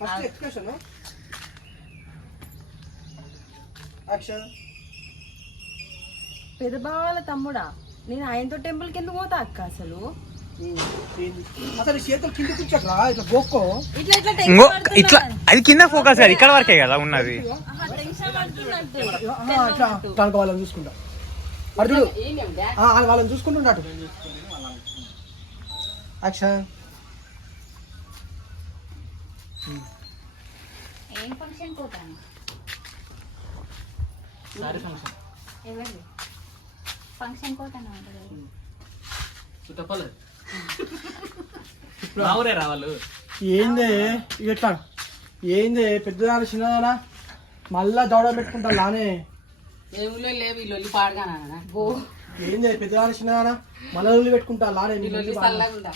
First expression action. పెదబాల తమ్ముడా, నేను ఆయనతో టెంపుల్ కి ఎందుకు పోతా అక్క? అసలు అసలు చేతులు కింద కూర్చోట్లా, ఇట్లా గోక్కో. ఇట్లా ఇట్లా ఇంకో ఇట్లా అది కింద ఫోకస్ అది ఇక్కడ వరకే కదా ఉన్నది. ఇట్లా వాళ్ళని చూసుకుంటా అర్జుడు, వాళ్ళని చూసుకుంటున్నట్టు. యాక్షన్. ఏం ఫంక్షన్ పోతాను? Sorry function. ఎవరిది ఫంక్షన్ పోతాను? చుట్టపల్లి రావురే రావాళ్ళు. ఏందే ఇట్లా, ఏందే పెద్దదాని చిన్నదానా మళ్ళా దౌడ పెట్టుకుంటా లానే. ఏ ఊళ్ళో లేవు ఈ లొల్లి పాడగానా? ఏందే పెద్దదాని చిన్నదానా మళ్ళా పెట్టుకుంటా లానే. ఈ లొల్లి చల్లగా ఉందా?